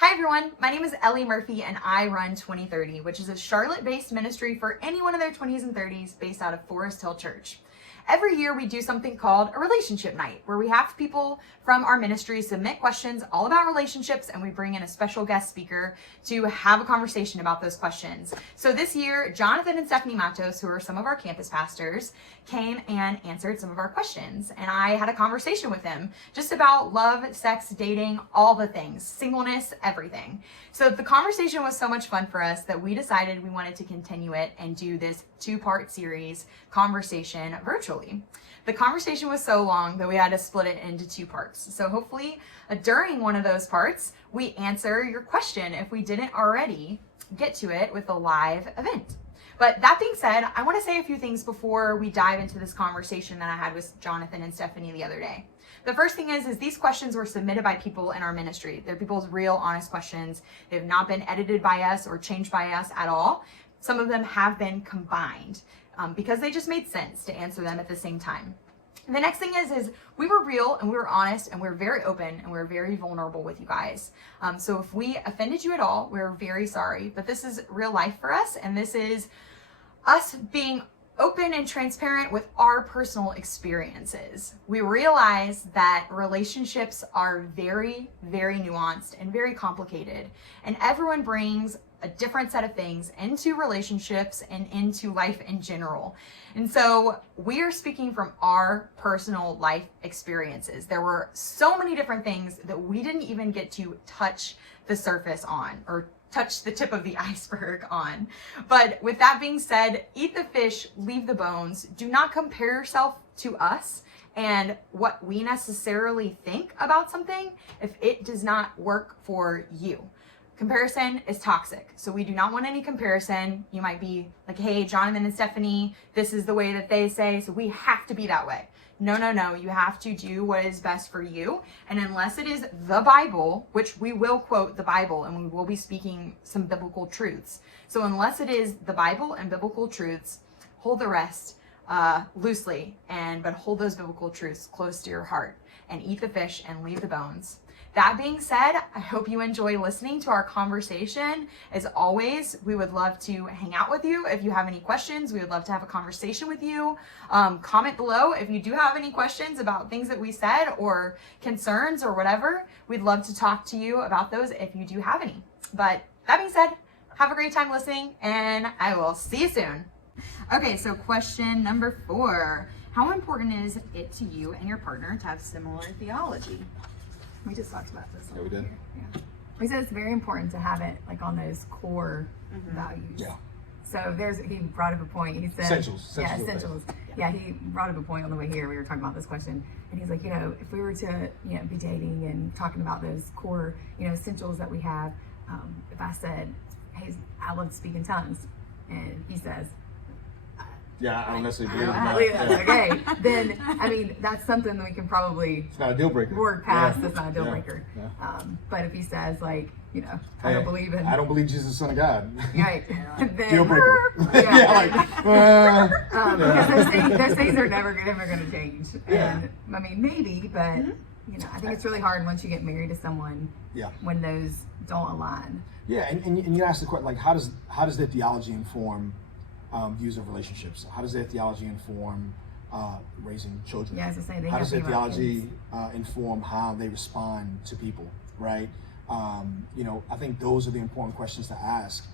Hi everyone, my name is Ellie Murphy and I run 2030, which is a Charlotte-based ministry for anyone in their 20s and 30s based out of Forest Hill Church. Every year we do something called a relationship night where we have people from our ministry submit questions all about relationships and we bring in a special guest speaker to have a conversation about those questions. So this year, Jonathan and Stephanie Matos, who are some of our campus pastors, came and answered some of our questions. And I had a conversation with them just about love, sex, dating, all the things, singleness, everything. So the conversation was so much fun for us that we decided we wanted to continue it and do this two-part series conversation virtually. The conversation was so long that we had to split it into two parts. So hopefully during one of those parts, we answer your question if we didn't already get to it with a live event. But that being said, I want to say a few things before we dive into this conversation that I had with Jonathan and Stephanie the other day. The first thing is these questions were submitted by people in our ministry. They're people's real, honest questions. They've not been edited by us or changed by us at all. Some of them have been combined because they just made sense to answer them at the same time. And the next thing is we were real and we were honest and we were very open and we were very vulnerable with you guys. So if we offended you at all, we're very sorry. But this is real life for us, and this is us being open and transparent with our personal experiences. We realize that relationships are very, very nuanced and very complicated, and everyone brings a different set of things into relationships and into life in general. And so we are speaking from our personal life experiences. There were so many different things that we didn't even get to touch the surface on or touch the tip of the iceberg on. But with that being said, eat the fish, leave the bones. Do not compare yourself to us and what we necessarily think about something if it does not work for you. Comparison is toxic. So we do not want any comparison. You might be like, hey, Jonathan and Stephanie, this is the way that they say, so we have to be that way. No. You have to do what is best for you. And unless it is the Bible, which we will quote the Bible and we will be speaking some biblical truths. So unless it is the Bible and biblical truths, hold the rest loosely, but hold those biblical truths close to your heart and eat the fish and leave the bones. That being said, I hope you enjoy listening to our conversation. As always, we would love to hang out with you. If you have any questions, we would love to have a conversation with you. Comment below if you do have any questions about things that we said or concerns or whatever. We'd love to talk to you about those if you do have any. But that being said, have a great time listening and I will see you soon. Okay, so question number 4. How important is it to you and your partner to have similar theology? We just talked about this. Yeah, we did. Yeah. We said it's very important to have it like on those core values. Yeah. So he brought up a point. He said Essentials. Essentials. Yeah, he brought up a point on the way here. We were talking about this question, and he's like, if we were to, be dating and talking about those core, essentials that we have. If I said, hey, I love to speak in tongues, and he says, yeah, I don't necessarily believe that. Okay, then that's something that we can probably. It's not a deal breaker. Work past. That's not a deal breaker. Yeah. But if he says I don't believe in. I don't believe Jesus is the Son of God. Right. Then, deal breaker. Because those things are never going to change. Yeah. And maybe, but I think it's really hard once you get married to someone. Yeah. When those don't align. Yeah, and you ask the question, how does their theology inform views of relationships? How does their theology inform raising children? Yeah, as I say, how does their theology inform how they respond to people, right? I think those are the important questions to ask.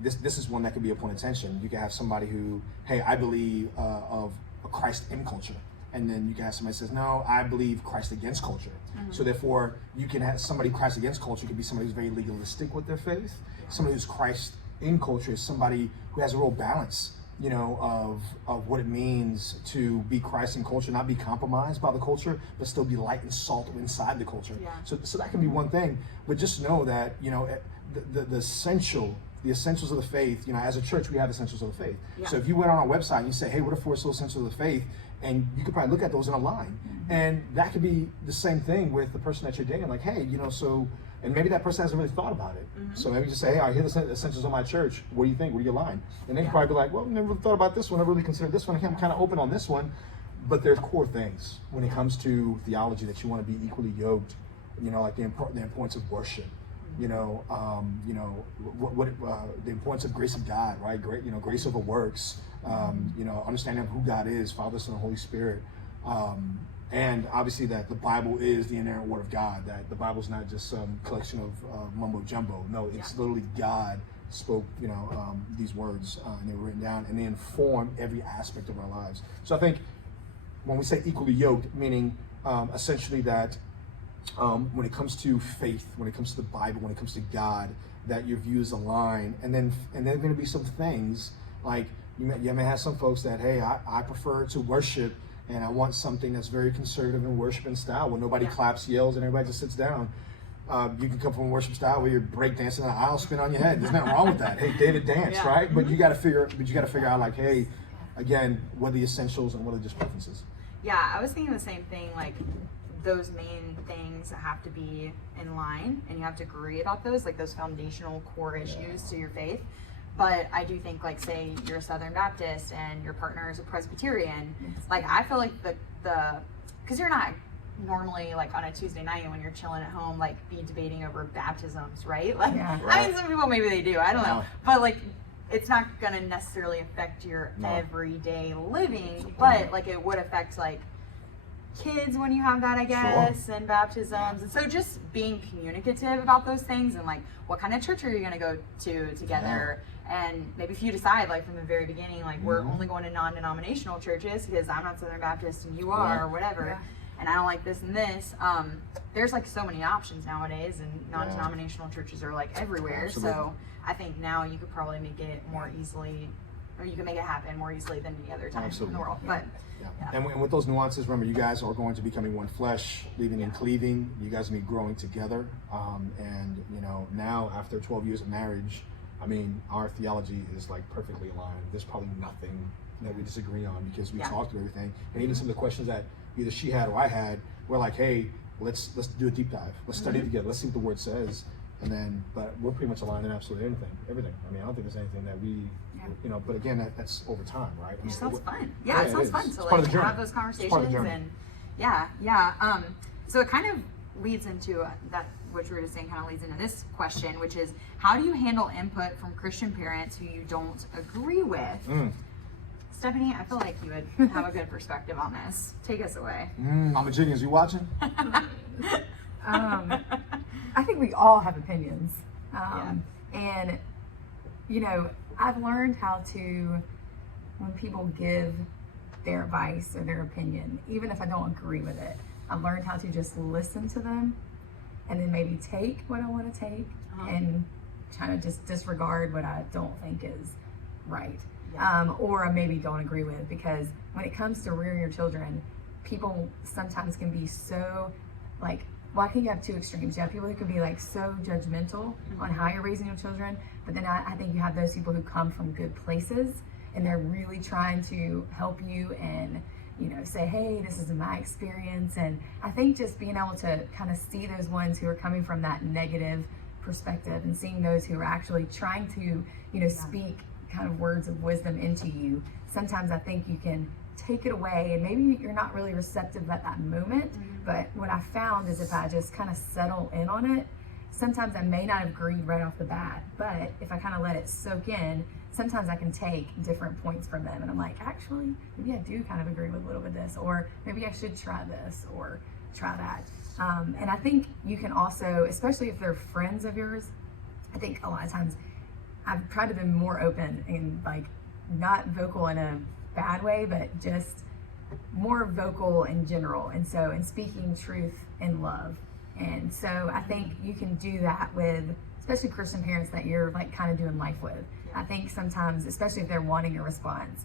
This is one that could be a point of tension. You can have somebody who, hey, I believe of a Christ in culture. And then you can have somebody who says, no, I believe Christ against culture. Mm-hmm. So therefore, you can have somebody Christ against culture could be somebody who's very legalistic with their faith. Somebody who's Christ in culture is somebody who has a real balance, of what it means to be Christ in culture, not be compromised by the culture, but still be light and salt inside the culture. Yeah. So that can be one thing, but just know that, the essentials of the faith, as a church, we have essentials of the faith. Yeah. So if you went on our website and you say, hey, what are 4 essentials of the faith? And you could probably look at those in a line. Mm-hmm. And that could be the same thing with the person that you're dating. Like, hey, and maybe that person hasn't really thought about it. Mm-hmm. So maybe just say, hey, I hear the essentials of my church. What do you think? What do you align? And they can probably be like, well, I never really thought about this one. I really considered this one. I'm kind of open on this one. But there's core things when it comes to theology that you want to be equally yoked like the importance of worship, what the importance of grace of God, right? Great, grace over works, understanding of who God is, Father, Son, and Holy Spirit. And obviously that the Bible is the inerrant word of God, that the Bible's not just some collection of mumbo jumbo. No, it's literally God spoke, these words, and they were written down, and they inform every aspect of our lives. So I think when we say equally yoked, meaning essentially that when it comes to faith, when it comes to the Bible, when it comes to God, that your views align, and there are going to be some things like you may have some folks that, hey, I prefer to worship, and I want something that's very conservative in worship and style, where nobody claps, yells, and everybody just sits down. You can come from a worship style where you're breakdancing an aisle spin on your head. There's nothing wrong with that. Hey, David danced, right? But you got to figure out, like, hey, again, what are the essentials and what are just preferences? Yeah, I was thinking the same thing. Like, those main things have to be in line, and you have to agree about those, like those foundational core issues to your faith. But I do think, like, say you're a Southern Baptist and your partner is a Presbyterian, like, I feel like because you're not normally, like, on a Tuesday night when you're chilling at home, like, be debating over baptisms, right? Like, I mean, some people, maybe they do, I don't know. But, like, it's not going to necessarily affect your everyday living, but, like, it would affect, like, kids when you have that, I guess, and baptisms. And so just being communicative about those things, and, like, what kind of church are you going to go to together? And maybe if you decide, like, from the very beginning, like, we're only going to non-denominational churches because I'm not Southern Baptist and you are, or whatever, and I don't like this and this, there's, like, so many options nowadays, and non-denominational churches are, like, everywhere. Absolutely. So I think now you could probably make it more easily, or you can make it happen more easily than any other time in the world. But And with those nuances, remember, you guys are going to be becoming one flesh, leaving and cleaving. You guys are going to be growing together. And, now after 12 years of marriage, I mean, our theology is, like, perfectly aligned. There's probably nothing that we disagree on because we talked through everything. And even some of the questions that either she had or I had, we're like, hey, let's do a deep dive. Let's study together. Let's see what the word says. And then, but we're pretty much aligned in absolutely everything. I mean, I don't think there's anything that we, but again, that's over time, right? I mean, it sounds fun. Yeah, it sounds fun to, like, have those conversations. And so it kind of leads into that, which we were just saying, kind of leads into this question, which is, how do you handle input from Christian parents who you don't agree with? Stephanie, I feel like you would have a good perspective on this. Take us away. Mama Jiggins, you watching? I think we all have opinions. And, I've learned how to, when people give their advice or their opinion, even if I don't agree with it, I've learned how to just listen to them and then maybe take what I want to take and kind of just disregard what I don't think is right. Or I maybe don't agree with, because when it comes to rearing your children, people sometimes can be so, like, well, I think you have two extremes. You have people who can be, like, so judgmental on how you're raising your children, but then I think you have those people who come from good places and they're really trying to help you and, say, hey, this is my experience. And I think just being able to kind of see those ones who are coming from that negative perspective and seeing those who are actually trying to, speak kind of words of wisdom into you, sometimes I think you can take it away, and maybe you're not really receptive at that moment, but what I found is if I just kind of settle in on it, sometimes I may not have agreed right off the bat, but if I kind of let it soak in, sometimes I can take different points from them, and I'm like, actually, maybe I do kind of agree with a little bit of this, or maybe I should try this or try that. And I think you can also, especially if they're friends of yours, I think a lot of times I've tried to be more open and, like, not vocal in a bad way, but just more vocal in general, and speaking truth in love. And so I think you can do that with, especially Christian parents that you're, like, kind of doing life with. I think sometimes, especially if they're wanting a response,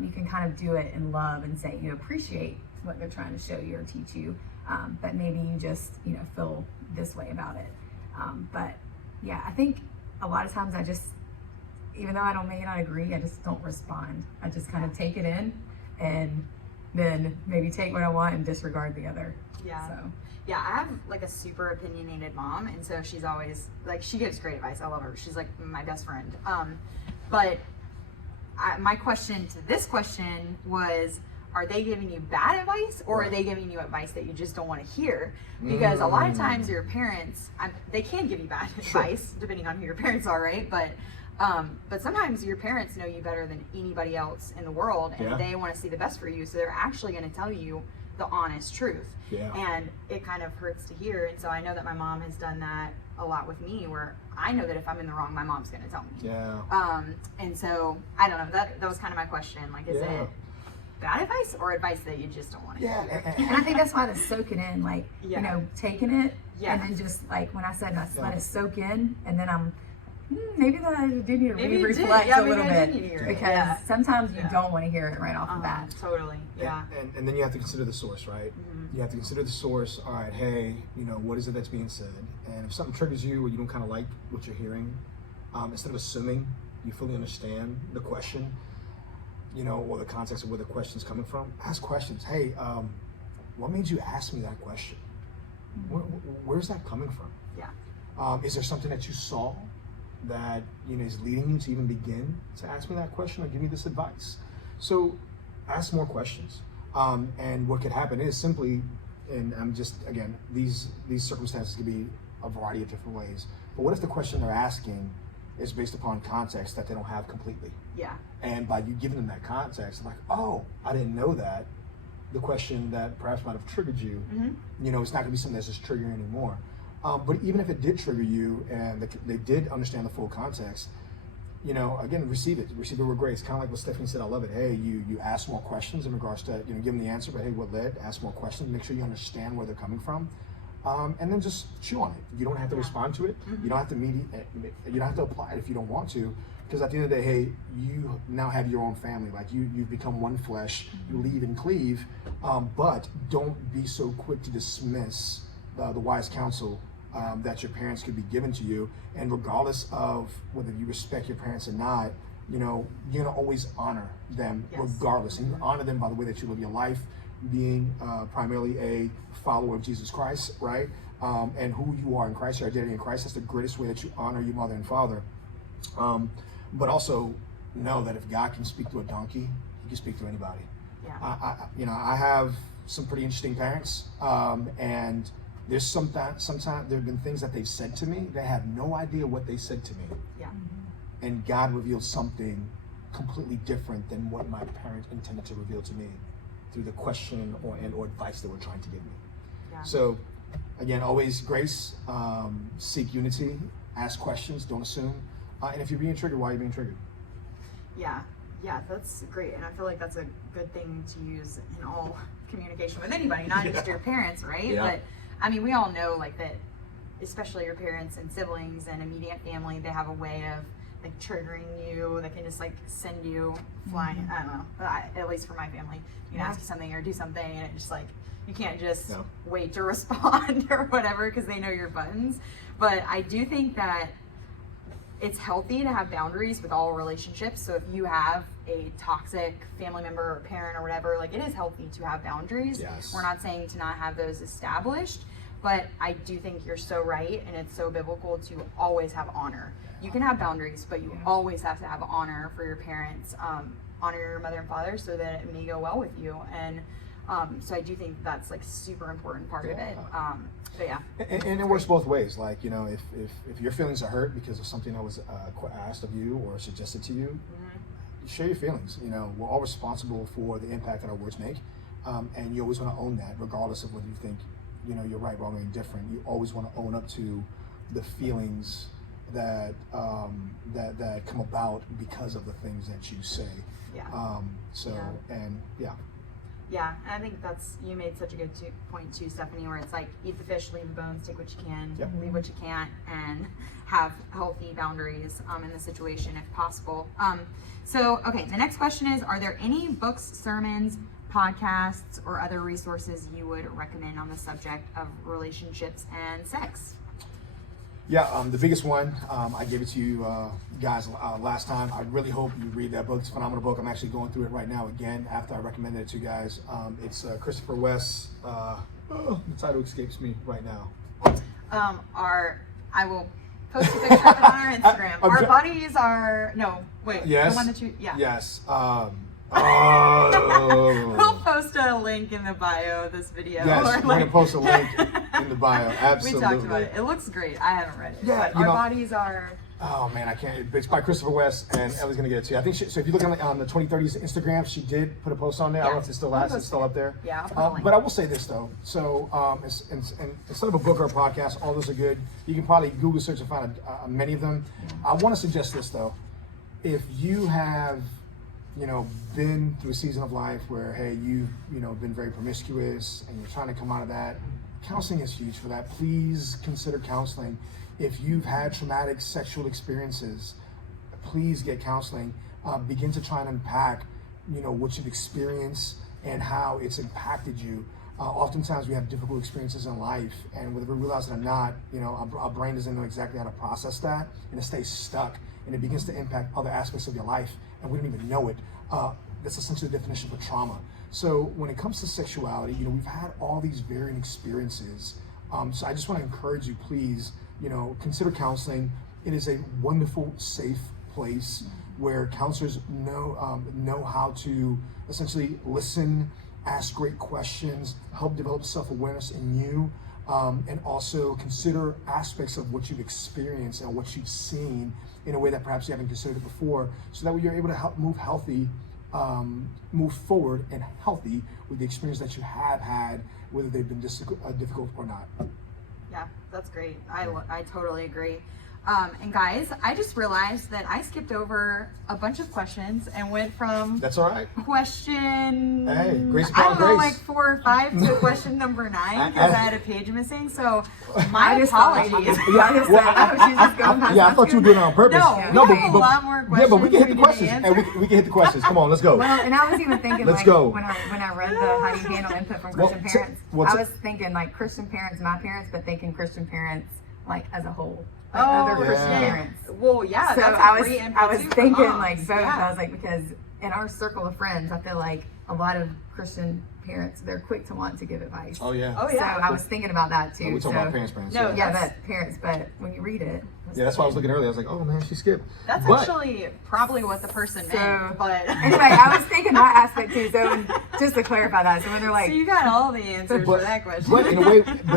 you can kind of do it in love and say you appreciate what they're trying to show you or teach you, but maybe you just feel this way about it. But yeah, I think a lot of times I just, even though I may not agree, I just don't respond. I just kind of take it in and then maybe take what I want and disregard the other. Yeah, I have, like, a super opinionated mom, and so she's always, like, she gives great advice. I love her. She's, like, my best friend. But my question to this question was, are they giving you bad advice, or Right. are they giving you advice that you just don't want to hear? Because a lot of times your parents, they can give you bad Sure. advice depending on who your parents are, right? But sometimes your parents know you better than anybody else in the world, and Yeah. they want to see the best for you, so they're actually going to tell you the honest truth. Yeah. And it kind of hurts to hear. And so I know that my mom has done that a lot with me, where I know that if I'm in the wrong, my mom's going to tell me. Yeah. And so I don't know, that was kind of my question. Like, is Yeah. it bad advice or advice that you just don't want to Yeah. hear? And I think that's why to soak it in, like, Yeah. you know, taking it, Yeah. and then just like when I said, let's let Yeah. it soak in, and then I'm, maybe that I do need to Maybe you did. reflect Yeah, a maybe little I bit, did need to hear it. because Yeah. sometimes you Yeah. don't want to hear it right off the bat. Totally. Yeah. And then you have to consider the source, right? Mhm. You have to consider the source. All right, hey, you know, what is it that's being said? And if something triggers you or you don't kind of like what you're hearing, instead of assuming you fully understand the question, you know, or the context of where the question's coming from, ask questions. Hey, what made you ask me that question? Where's that coming from? Yeah. Is there something that you saw that, you know, is leading you to even begin to ask me that question or give me this advice? So ask more questions. And what could happen is simply, and I'm just, again, these circumstances could be a variety of different ways. But what if the question they're asking is based upon context that they don't have completely? Yeah. And by you giving them that context, like, oh, I didn't know that. The question that perhaps might have triggered you, you know, it's not going to be something that's just triggering anymore. But even if it did trigger you and they did understand the full context, you know, again, receive it with grace. Kind of like what Stephanie said, I love it. Hey, you ask more questions in regards to, you know, give them the answer, but hey, what led? Ask more questions. Make sure you understand where they're coming from. And then just chew on it. You don't have to respond to it. You don't have to you don't have to apply it if you don't want to. Because at the end of the day, hey, you now have your own family. Like you've become one flesh. You leave and cleave. But don't be so quick to dismiss the wise counsel that your parents could be given to you. And regardless of whether you respect your parents or not, you know, you're gonna always honor them regardless. And you honor them by the way that you live your life, being primarily a follower of Jesus Christ, right? And who you are in Christ, your identity in Christ. That's the greatest way that you honor your mother and father. But also know that if God can speak to a donkey, he can speak to anybody. Yeah. You know, I have some pretty interesting parents, and there's sometimes there have been things that they've said to me. They have no idea what they said to me. Yeah. And God revealed something completely different than what my parent intended to reveal to me through the question or advice they were trying to give me. Yeah. So again, always grace, seek unity, ask questions, don't assume. And if you're being triggered, why are you being triggered? Yeah. Yeah, that's great. And I feel like that's a good thing to use in all communication with anybody, not just your parents, right? Yeah. But I mean, we all know like that, especially your parents and siblings and immediate family, they have a way of like triggering you. They can just like send you flying. I don't know. At least for my family, you know, ask you something or do something, and it just like you can't just wait to respond or whatever because they know your buttons. But I do think that it's healthy to have boundaries with all relationships. So if you have a toxic family member or parent or whatever, like it is healthy to have boundaries. Yes. We're not saying to not have those established, but I do think you're so right, and it's so biblical to always have honor. You can have boundaries, but you always have to have honor for your parents. Honor your mother and father so that it may go well with you. And so I do think that's like super important part of it. But yeah. And it works both ways. Like, you know, if your feelings are hurt because of something that was asked of you or suggested to you, share your feelings. You know, we're all responsible for the impact that our words make. And you always want to own that, regardless of whether you think, you know, you're right, wrong, or indifferent. You always want to own up to the feelings that that come about because of the things that you say. Yeah. Yeah, and I think you made such a good point too, Stephanie, where it's like, eat the fish, leave the bones, take what you can, leave what you can't, and have healthy boundaries in the situation if possible. So, okay, the next question is, are there any books, sermons, podcasts, or other resources you would recommend on the subject of relationships and sex? Yeah, the biggest one, I gave it to you guys last time. I really hope you read that book. It's a phenomenal book. I'm actually going through it right now again after I recommended it to you guys. It's Christopher West's, the title escapes me right now. I will post a picture of it on our Instagram. Our bodies are, no, wait, Yes. the one that you, Yes. Oh. We'll post a link in the bio of this video. Yes, or we're gonna post a link in the bio. We Absolutely. talked about it. It looks great. I haven't read it. Yeah, but you our know- bodies are. Oh man, I can't. It's by Christopher West, and Ellie's gonna get it to you. I think so. If you look on the 2030s Instagram, she did put a post on there. I don't know if it still has. It's still up there. Yeah, I'll put a link. But I will say this though. So instead of a book or a podcast, all those are good. You can probably Google search and find many of them. I want to suggest this though. If you have, been through a season of life where hey, you've been very promiscuous and you're trying to come out of that, counseling is huge for that. Please consider counseling. If you've had traumatic sexual experiences, please get counseling. Begin to try and unpack, what you've experienced and how it's impacted you. Oftentimes we have difficult experiences in life, and whether we realize it or not, our brain doesn't know exactly how to process that, and it stays stuck, and it begins to impact other aspects of your life, and we don't even know it. That's essentially the definition of trauma. So when it comes to sexuality, we've had all these varying experiences. So I just want to encourage you, please, consider counseling. It is a wonderful, safe place where counselors know how to essentially listen, ask great questions, help develop self-awareness in you, and also consider aspects of what you've experienced and what you've seen in a way that perhaps you haven't considered before, so that way you're able to help move forward and healthy with the experience that you have had, whether they've been difficult or not. Yeah, that's great. I totally agree. And guys, I just realized that I skipped over a bunch of questions and went from That's all right. question, Hey, grace I upon don't know, grace. like 4 or 5 to question number 9 because I had a page missing. So my I just thought apologies. she's just going past I thought you were doing it on purpose. No, we have a lot more Yeah, but we can hit the questions questions. we And we can hit the questions. Come on, let's go. Well, and I was even thinking, Let's like, go. when I read the how do you handle input from Well, Christian so- parents, well, I so- was thinking like Christian parents, my parents, but thinking Christian parents like as a whole, Oh, like other Christian yeah. parents. Well, yeah, So that's a I was great input I was too for thinking moms. like both. Yeah. I was like, because in our circle of friends, I feel like a lot of Christian parents, they're quick to want to give advice. Oh yeah. Oh, So yeah. I was thinking about that too. We're talking So- about parents. No, Yeah, That's- but parents. But when you read it, Yeah, that's why I was looking earlier. I was like, oh man, she skipped. That's But- actually probably what the person meant, but Anyway, I was thinking that aspect too. So just to clarify that, so when they're like, so you got all the answers for that question. But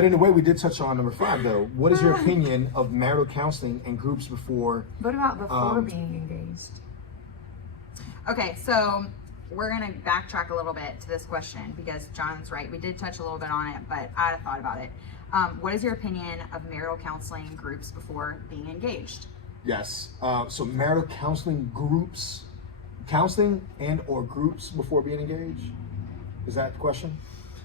in a way, we did touch on number 5 though. What is your opinion of marital counseling and groups before? what about before Um, being engaged? Okay, so we're gonna backtrack a little bit to this question because John's right. We did touch a little bit on it, but I'd have thought about it. What is your opinion of marital counseling groups before being engaged? Yes. So marital counseling groups, counseling and or groups before being engaged. Is that the question?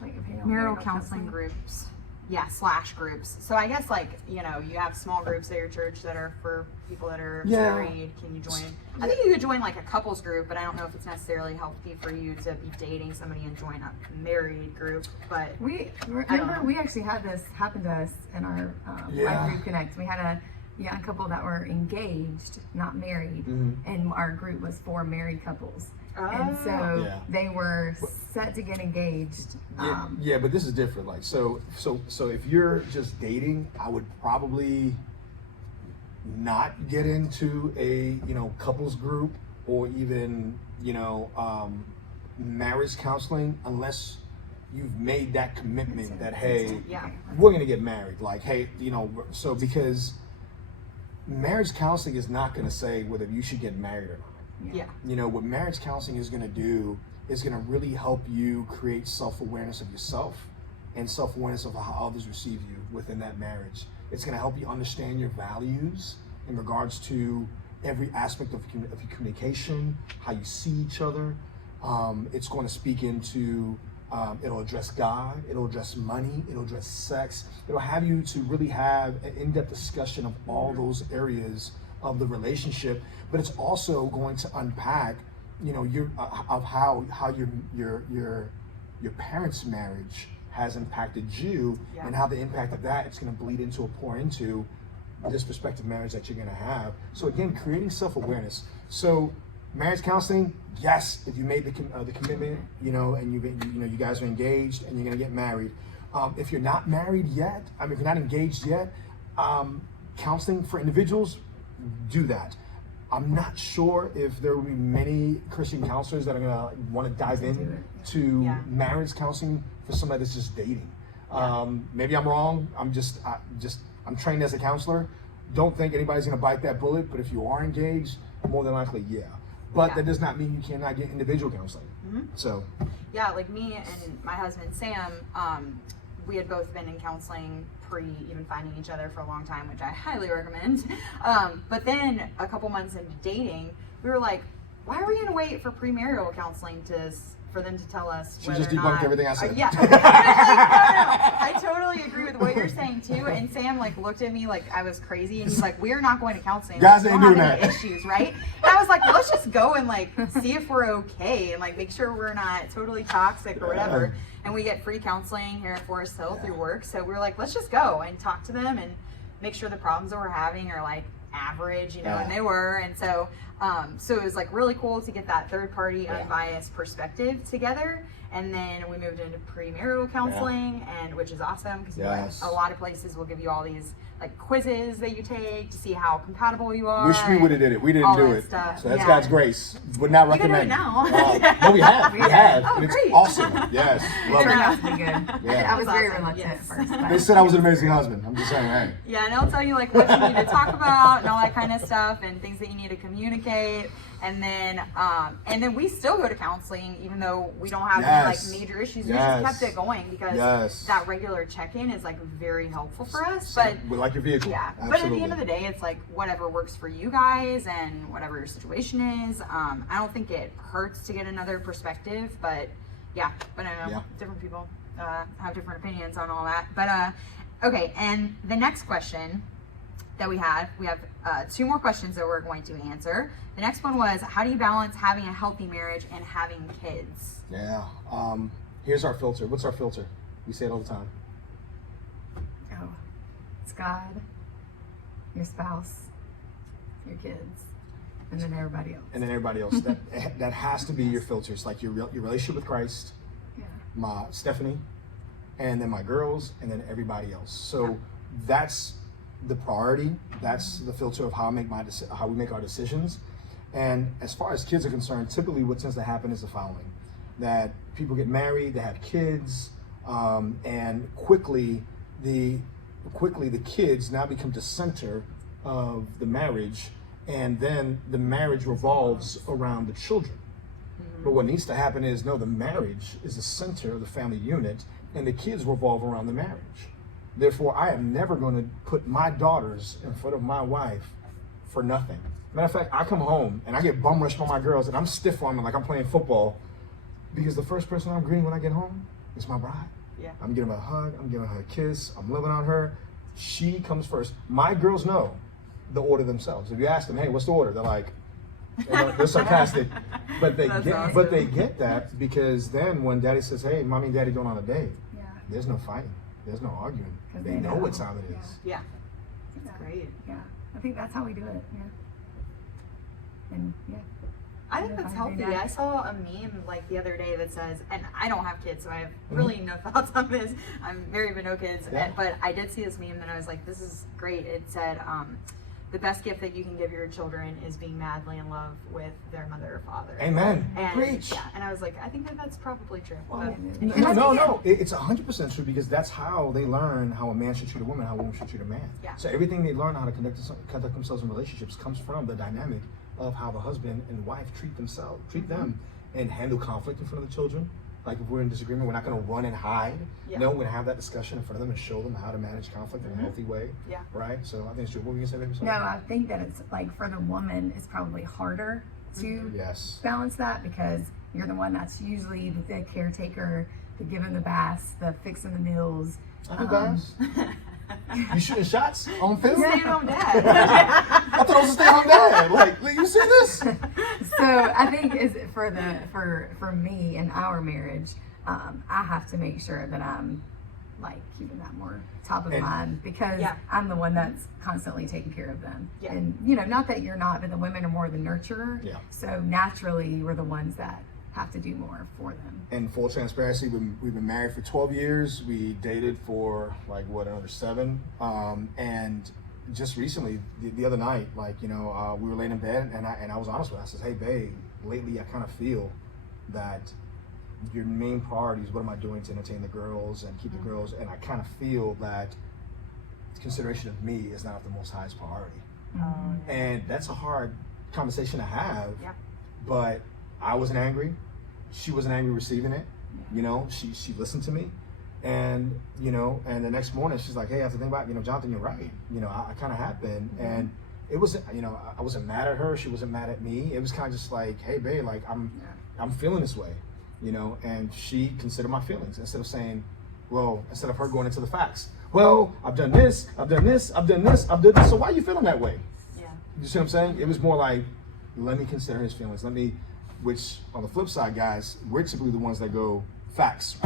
Like opinion on Marital counseling groups. Yeah, / groups. So I guess like, you have small groups at your church that are for people that are Yeah. married. Can you join? I think you could join like a couples group, but I don't know if it's necessarily healthy for you to be dating somebody and join a married group. But We I don't remember know. we actually had this happen to us in our Yeah. life group connect. We had a young couple that were engaged, not married, Mhm. and our group was for married couples. And Oh. so Yeah. they were set to get engaged. Yeah, but this is different. Like, so if you're just dating, I would probably not get into a couples group or even marriage counseling unless you've made that commitment that hey, yeah. we're gonna get married. Like, hey, so because marriage counseling is not gonna say whether you should get married or not. Yeah. What marriage counseling is going to do is going to really help you create self-awareness of yourself and self-awareness of how others receive you within that marriage. It's going to help you understand your values in regards to every aspect of your communication, how you see each other. It's going to speak into, it'll address God, it'll address money, it'll address sex. It'll have you to really have an in-depth discussion of all those areas of the relationship, but it's also going to unpack, your of how your parents' marriage has impacted you, Yeah. and how the impact of that it's going to bleed into or pour into this prospective marriage that you're going to have. So again, creating self-awareness. So marriage counseling, yes, if you made the commitment, and you guys are engaged and you're going to get married. If you're not married yet, if you're not engaged yet, counseling for individuals, do that. I'm not sure if there will be many Christian counselors that are gonna want to dive into Yeah. marriage counseling for somebody that's just dating. Maybe I'm wrong. I'm trained as a counselor. Don't think anybody's gonna bite that bullet, but if you are engaged, more than likely, yeah. But that does not mean you cannot get individual counseling. So. Yeah, like me and my husband Sam, we had both been in counseling pre even finding each other for a long time, which I highly recommend. But then a couple months into dating, we were like, why are we gonna wait for premarital counseling for them to tell us She whether just or not... debunked everything I said. Yeah. I totally agree with what you're saying too. And Sam like looked at me like I was crazy, and he's like, "We're not going to counseling. Guys We ain't don't doing have any that." issues, right?" And I was like, "Let's just go and like see if we're okay, and like make sure we're not totally toxic or whatever." And we get free counseling here at Forest Hill through work, so we were like, "Let's just go and talk to them and make sure the problems that we're having are like average, you know," and they were. And so it was like really cool to get that third party unbiased perspective together. And then we moved into premarital counseling, and which is awesome because a lot of places will give you all these like quizzes that you take to see how compatible you are. Wish we would have did it. We didn't do it. Stuff. So that's God's grace. Would not recommend. You can do it now. No, we have. We have. Oh, and it's great. awesome. Yes. It Love turned it. out to be good. Yeah. I was very Awesome. reluctant Yes. at first. but- They said I was an amazing husband. I'm just saying, hey. Yeah, and it'll tell you like what you need to talk about and all that kind of stuff, and things that you need to communicate. And then we still go to counseling even though we don't have any like major issues. We just kept it going because that regular check-in is like very helpful for us. But we like your vehicle. yeah, Absolutely. but at the end of the day, it's like whatever works for you guys and whatever your situation is. I don't think it hurts to get another perspective, but I don't know. Different people have different opinions on all that. But okay, and the next question that we have two more questions that we're going to answer. The next one was, how do you balance having a healthy marriage and having kids? Yeah. Here's our filter. What's our filter? We say it all the time. Oh, it's God, your spouse, your kids, and then everybody else. And then everybody else. That has to be your filter. It's like your relationship with Christ, my Stephanie, and then my girls, and then everybody else. So that's the priority. That's the filter of how we make our decisions. And as far as kids are concerned, typically what tends to happen is the following: that people get married, they have kids, and quickly the kids now become the center of the marriage, and then the marriage revolves around the children. But what needs to happen is, no, the marriage is the center of the family unit, and the kids revolve around the marriage. Therefore, I am never going to put my daughters in front of my wife for nothing. Matter of fact, I come home and I get bum rushed by my girls, and I'm stiff on them like I'm playing football, because the first person I'm greeting when I get home is my bride. Yeah. I'm giving her a hug, I'm giving her a kiss, I'm loving on her. She comes first. My girls know the order themselves. If you ask them, hey, what's the order? They're like, they're sarcastic, but they get that, because then when daddy says, hey, mommy and daddy going on a date, there's no fighting, there's no arguing. They know what time it is. Yeah. That's great. Yeah. I think that's how we do it. Yeah. And I think that's healthy. I saw a meme like the other day that says, and I don't have kids, so I have really no thoughts on this. I'm married but no kids. But I did see this meme and I was like, this is great. It said, the best gift that you can give your children is being madly in love with their mother or father. Amen. And, preach. Yeah, and I was like, I think that's probably true. No. It's 100% true, because that's how they learn how a man should treat a woman, how a woman should treat a man. Yeah. So everything they learn how to conduct themselves in relationships comes from the dynamic of how the husband and wife treat them, and handle conflict in front of the children. Like if we're in disagreement, we're not going to run and hide. Yeah. No, we're going to have that discussion in front of them and show them how to manage conflict in a healthy way. Yeah. Right? So I think it's true. What were you going to say, baby? no, I think that it's like for the woman, it's probably harder to balance that, because you're the one that's usually the caretaker, the giving the baths, the fixing the meals. I do baths. You shooting shots on film? Stay-at-home dad. I thought I was a stay-at-home dad. Like, you see this? So I think is for me in our marriage, I have to make sure that I'm like keeping that more top of mind, because I'm the one that's constantly taking care of them. Yeah. And not that you're not, but the women are more the nurturer. Yeah. So naturally, we're the ones that have to do more for them. In full transparency, we've been married for 12 years. We dated for another 7. And just recently, the other night, like, we were laying in bed, and I was honest with her. I said, hey, babe, lately I kind of feel that your main priority is what am I doing to entertain the girls and keep the girls, and I kind of feel that consideration of me is not of the most highest priority. And that's a hard conversation to have, but I wasn't angry. She wasn't angry receiving it. She listened to me. And, and the next morning she's like, hey, I have to think about, Jonathan, you're right. I kind of have been. And it wasn't, I wasn't mad at her. She wasn't mad at me. It was kind of just like, hey, babe, like I'm feeling this way, and she considered my feelings instead of saying, well, instead of her going into the facts. Well, I've done this, I've done this, I've done this, I've done this. So why are you feeling that way? Yeah. You see what I'm saying? It was more like, let me consider his feelings. Which on the flip side, guys, we're typically the ones that go facts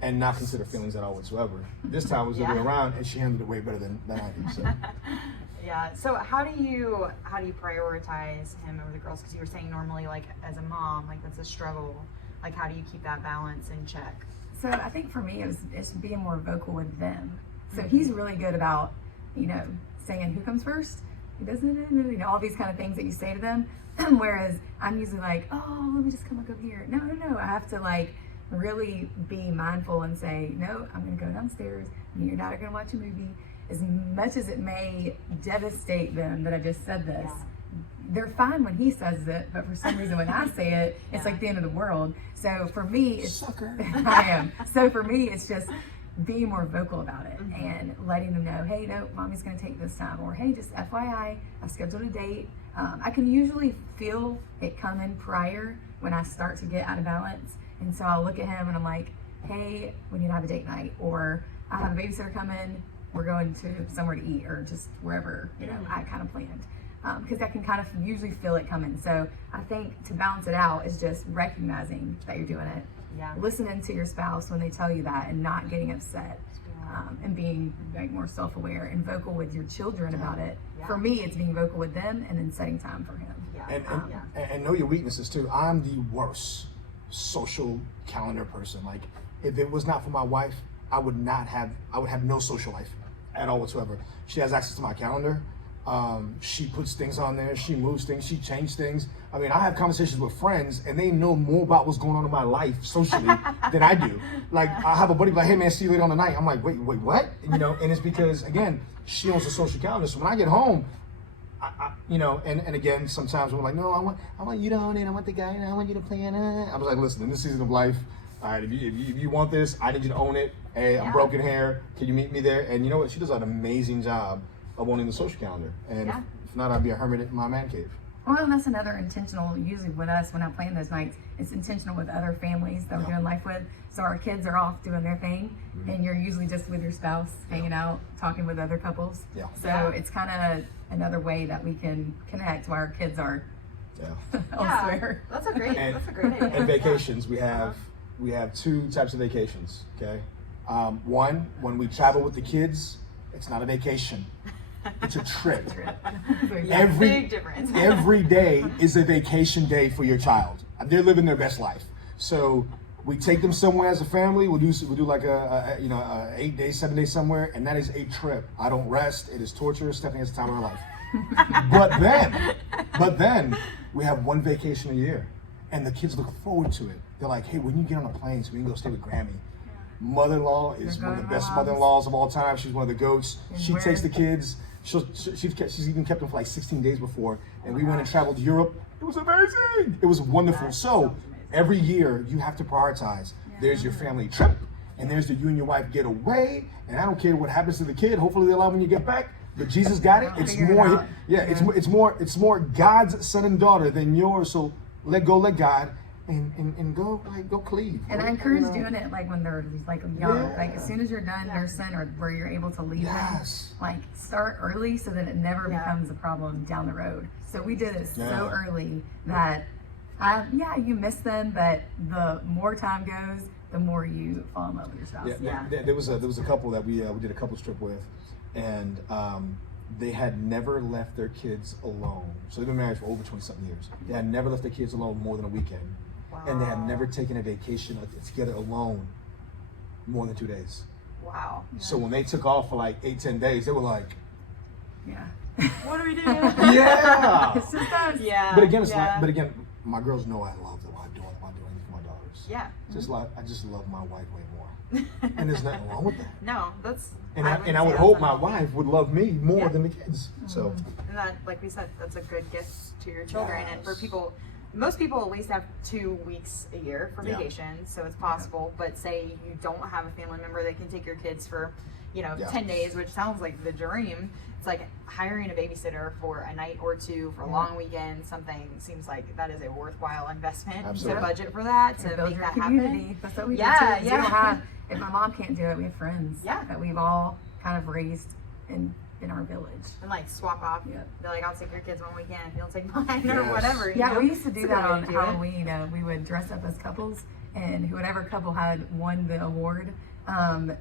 and not consider feelings at all whatsoever. This time I was looking around and she handled it way better than I did. So. Yeah. So how do you prioritize him over the girls? Because you were saying normally, like as a mom, like that's a struggle. Like how do you keep that balance in check? So I think for me, it's being more vocal with them. So he's really good about, saying who comes first, who doesn't, all these kind of things that you say to them. Whereas I'm usually like, oh, let me just come over here. No. I have to like really be mindful and say, no, I'm going to go downstairs. Me and your dad are going to watch a movie. As much as it may devastate them that I just said this, they're fine when he says it, but for some reason when I say it, it's like the end of the world. So for me, it's sucker. I am. So for me, it's just being more vocal about it and letting them know, hey, no, mommy's going to take this time, or hey, just FYI, I've scheduled a date. I can usually feel it coming prior when I start to get out of balance, and so I'll look at him and I'm like, hey, we need to have a date night, or I have a babysitter coming, we're going to somewhere to eat, or just wherever I kind of planned. Because I can kind of usually feel it coming. So I think to balance it out is just recognizing that you're doing it. Yeah. Listening to your spouse when they tell you that and not getting upset. And being like more self-aware and vocal with your children about it. Yeah. For me, it's being vocal with them and then setting time for him. Yeah. And know your weaknesses too. I'm the worst social calendar person. Like if it was not for my wife, I would have no social life at all whatsoever. She has access to my calendar. She puts things on there, she moves things, she changes things. I mean, I have conversations with friends and they know more about what's going on in my life socially than I do. Like, I have a buddy like, hey man, see you later on the night. I'm like, wait, what? And it's because, again, she owns a social calendar. So when I get home, and again, sometimes we're like, no, I want you to own it. I want the guy, I want you to plan it. I was like, listen, in this season of life, all right, if you want this, I need you to own it. Hey, I'm broken here. Can you meet me there? And you know what? She does an amazing job of owning the social calendar. And if not, I'd be a hermit in my man cave. Well, and that's another intentional, usually with us, when I plan those nights, it's intentional with other families that we're doing life with. So our kids are off doing their thing, and you're usually just with your spouse, hanging out, talking with other couples. Yeah. So it's kind of another way that we can connect while our kids are elsewhere. That's a great idea. And vacations, we have two types of vacations, okay? One, when we travel with the kids, it's not a vacation. It's a trip. Big difference. Every day is a vacation day for your child. They're living their best life. So we take them somewhere as a family. We'll do like a 8 day, 7 day somewhere, and that is a trip. I don't rest. It is torturous. Stephanie has the time of her life. But then we have one vacation a year, and the kids look forward to it. They're like, hey, when you get on a plane, so we can go stay with Grammy. Mother-in-law is one of the best mother-in-laws of all time. She's one of the goats. She takes the kids. She's even kept them for like 16 days before. And we went and traveled to Europe. It was amazing. It was wonderful. So every year you have to prioritize. There's your family trip, and there's the you and your wife get away. And I don't care what happens to the kid. Hopefully they'll allow when you get back. But Jesus got it. It's more, it's more God's son and daughter than yours. So let go, let God. And go cleave. And I encourage doing it like when they're like young. Like as soon as you're done nursing or where you're able to leave them, like start early so that it never becomes a problem down the road. So we did it so early that you miss them, but the more time goes, the more you fall in love with your spouse. There was a couple that we did a couples trip with, and they had never left their kids alone. So they've been married for over 20-something years. They had never left their kids alone more than a weekend. Wow. And they had never taken a vacation together alone more than 2 days. Wow. So when they took off for like 8-10 days, they were like, Yeah. What do we do? Yeah. It's just us. Yeah. But again, it's yeah. like, but again, my girls know I love them. I do anything for my daughters. Yeah. Just like I just love my wife way more, and there's nothing wrong with that. No, that's. And I wouldn't would say hope that's my unhealthy. wife would love me more Yeah. than the kids. So And that, like we said, that's a good gift to your children. And for Yes. people, most people at least have 2 weeks a year for Yeah. vacation, so it's possible. But say you don't have a family member that can take your kids for, Yeah. 10 days, which sounds like the dream. It's like hiring a babysitter for a night or two for a Yeah. long weekend. Something seems like that is a worthwhile investment. Absolutely. To budget for that, And to build make your that community. happen. That's what we Yeah, do too. 'Cause we yeah. don't have, if my mom can't do it, we have friends Yeah. that we've all kind of raised in our village. And like swap off. Yep. They're like, I'll take your kids one weekend if you'll take mine or Yes. whatever. you Yeah, know? we used to It's do a good that way on to do it. Halloween. We would dress up as couples, and whoever couple had won the award,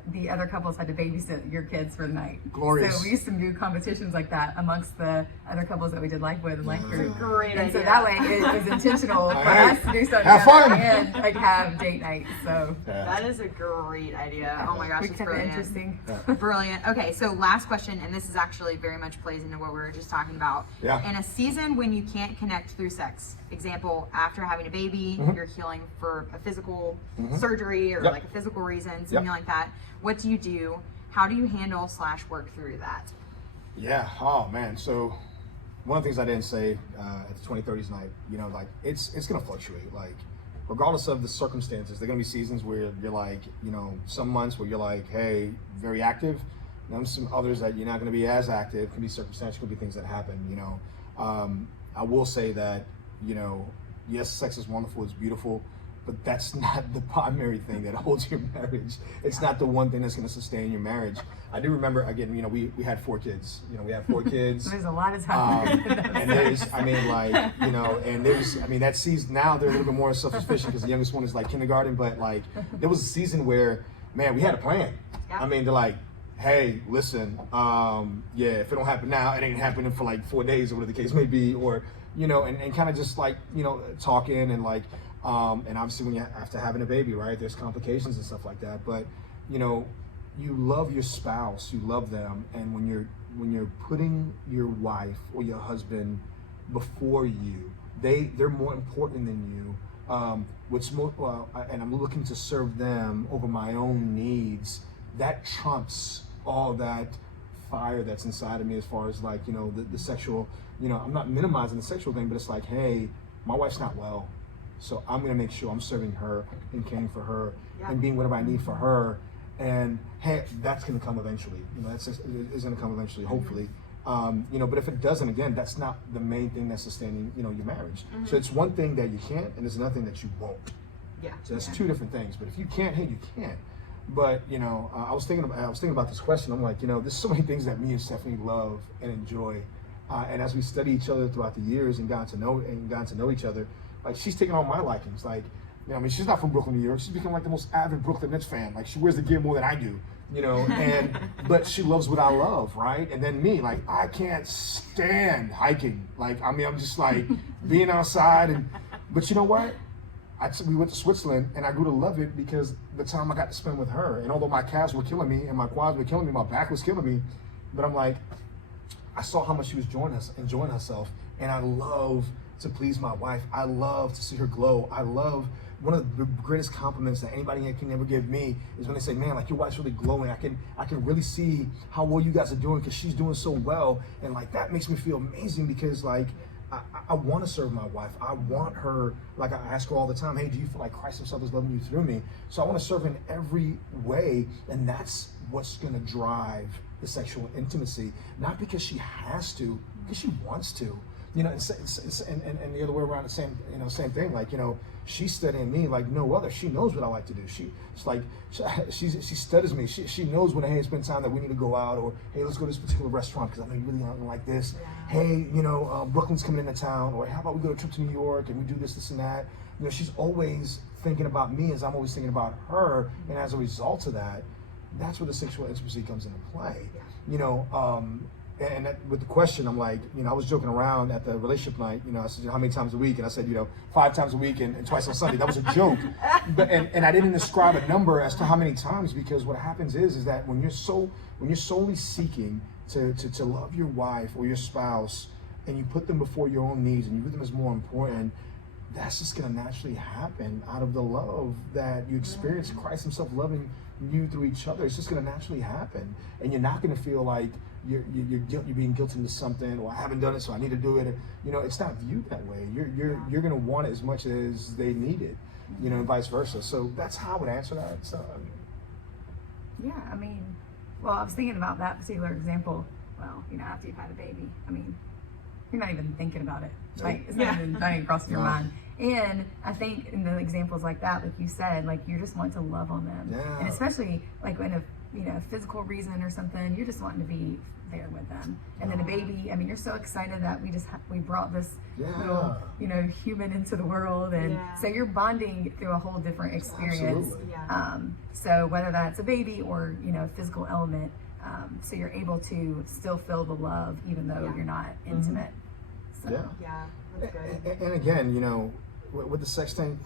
the other couples had to babysit your kids for the night. Glorious. So we used to do competitions like that amongst the other couples that we did life with and life That's a group. great And so idea. that way it was intentional for Hey, us to do something have together fun. and like have date night. So yeah. That is a great idea. Oh my gosh, we it's kept it brilliant. interesting. Brilliant. Okay, so last question, and this is actually very much plays into what we were just talking about. Yeah. In a season when you can't connect through sex, example, after having a baby, you're healing for a physical surgery or Yep. like a physical reason, something Yep. like that. What do you do? How do you handle / work through that? Yeah. Oh man. So one of the things I didn't say at the 2030s night, like it's gonna fluctuate. Like regardless of the circumstances, there are gonna be seasons where you're like, some months where you're like, hey, very active. And then some others that you're not gonna be as active. Can be circumstantial. Could be things that happen. I will say that yes, sex is wonderful. It's beautiful. But that's not the primary thing that holds your marriage. It's not the one thing that's going to sustain your marriage. I do remember, again, we had 4 kids. We had 4 kids. There's a lot of time. And there's, and there's, that season, now they're a little bit more self-sufficient because the youngest one is like kindergarten, but like, there was a season where, man, we had a plan. Yeah. They're like, hey, listen, if it don't happen now, it ain't happening for like 4 days or whatever the case may be, or, and kind of just like, talking and like, and obviously when after having a baby, right, there's complications and stuff like that. But, you love your spouse, you love them. And when you're putting your wife or your husband before you, they're more important than you. What's more, and I'm looking to serve them over my own needs. That trumps all that fire that's inside of me as far as like, the sexual, I'm not minimizing the sexual thing, but it's like, hey, my wife's not well. So I'm gonna make sure I'm serving her and caring for her and being whatever I need for her. And hey, that's gonna come eventually. That's just, it's gonna come eventually, hopefully. But if it doesn't, again, that's not the main thing that's sustaining, your marriage. So it's one thing that you can't, and there's another thing that you won't. Yeah. So that's 2 different things. But if you can't, hey, you can't. But I was thinking about this question. I'm like, there's so many things that me and Stephanie love and enjoy. And as we study each other throughout the years and gotten to know each other, like she's taking on my likings. Like, she's not from Brooklyn, New York. She's become like the most avid Brooklyn Nets fan. Like she wears the gear more than I do, and but she loves what I love, right? And then me, like I can't stand hiking. Like, I'm just like being outside but you know what? We went to Switzerland and I grew to love it because the time I got to spend with her. And although my calves were killing me and my quads were killing me, my back was killing me, but I'm like, I saw how much she was enjoying herself, and I love to please my wife. I love to see her glow. I love, one of the greatest compliments that anybody can ever give me is when they say, man, like your wife's really glowing. I can really see how well you guys are doing because she's doing so well. And like that makes me feel amazing because like I want to serve my wife. I want her, like I ask her all the time, hey, do you feel like Christ himself is loving you through me? So I want to serve in every way, and that's what's going to drive the sexual intimacy, not because she has to, because she wants to. And the other way around, the same thing. Like, she's studying me like no other. She knows what I like to do. She studies me. She knows when, hey, it's been time that we need to go out, or hey, let's go to this particular restaurant because I know you really aren't like this. Yeah. Hey, Brooklyn's coming into town, or how about we go to a trip to New York and we do this and that. She's always thinking about me as I'm always thinking about her, and as a result of that, that's where the sexual intimacy comes into play. Yeah. And with the question, I'm like, I was joking around at the relationship night, I said, how many times a week? And I said, 5 times a week and twice on Sunday. That was a joke. But and I didn't ascribe a number as to how many times, because what happens is that when you're solely seeking to love your wife or your spouse, and you put them before your own needs and you put them as more important, that's just going to naturally happen out of the love that you experience Christ himself loving you through each other. It's just going to naturally happen, and you're not going to feel like you're being guilted into something, or I haven't done it so I need to do it. You know, it's not viewed that way. You're going to want it as much as they need it, you know, and vice versa. So that's how I would answer that. So yeah, I mean, well, I was thinking about that particular example. Well, you know, after you've had a baby, I mean, you're not even thinking about it. Like, it's not even running across your mind. And I think in the examples like that, like you said, like you just want to love on them. Yeah. And especially like when a physical reason or something, you're just wanting to be there with them. And then a baby, I mean, you're so excited that we brought this little, human into the world. And so you're bonding through a whole different experience. Absolutely. So whether that's a baby or, a physical element, so you're able to still feel the love even though you're not intimate. So. Yeah, that's good. And again, with the sex thing,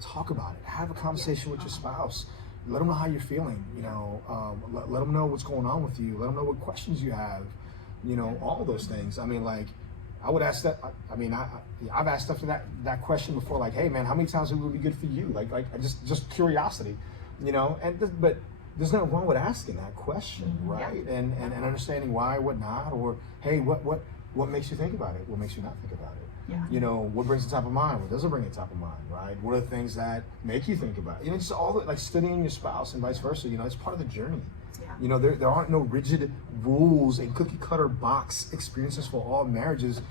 talk about it. Have a conversation with your spouse. Let them know how you're feeling. Let them know what's going on with you. Let them know what questions you have. All those things. I mean, like, I would ask that. I mean, I've asked Stephanie that question before. Like, hey, man, how many times would be good for you? Like just curiosity. But there's nothing wrong with asking that question, right? And understanding why, what not, or hey, what makes you think about it? What makes you not think about it? Yeah. What brings it top of mind? What doesn't bring it top of mind, right? What are the things that make you think about it? Just all the, like studying your spouse and vice versa, it's part of the journey. Yeah. There aren't no rigid rules and cookie cutter box experiences for all marriages.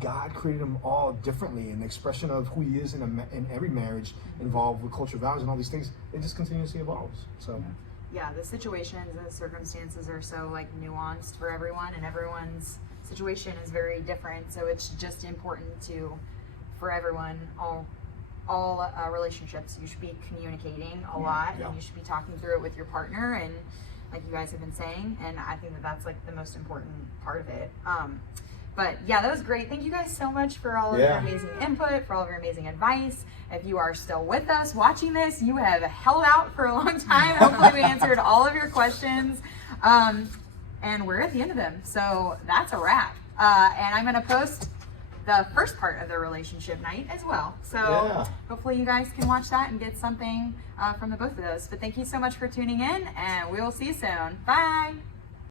God created them all differently, and the expression of who he is in every marriage involved with culture, values, and all these things, it just continuously evolves. So. Yeah, the situations and the circumstances are so like nuanced for everyone, and everyone's situation is very different. So it's just important for everyone, all relationships, you should be communicating a lot, and you should be talking through it with your partner, and like you guys have been saying, and I think that's like the most important part of it. But yeah, that was great. Thank you guys so much for all of your amazing input, for all of your amazing advice. If you are still with us watching this, you have held out for a long time. Hopefully we answered all of your questions. And we're at the end of them. So that's a wrap. And I'm going to post the first part of the relationship night as well. So hopefully you guys can watch that and get something from the both of those. But thank you so much for tuning in, and we will see you soon. Bye.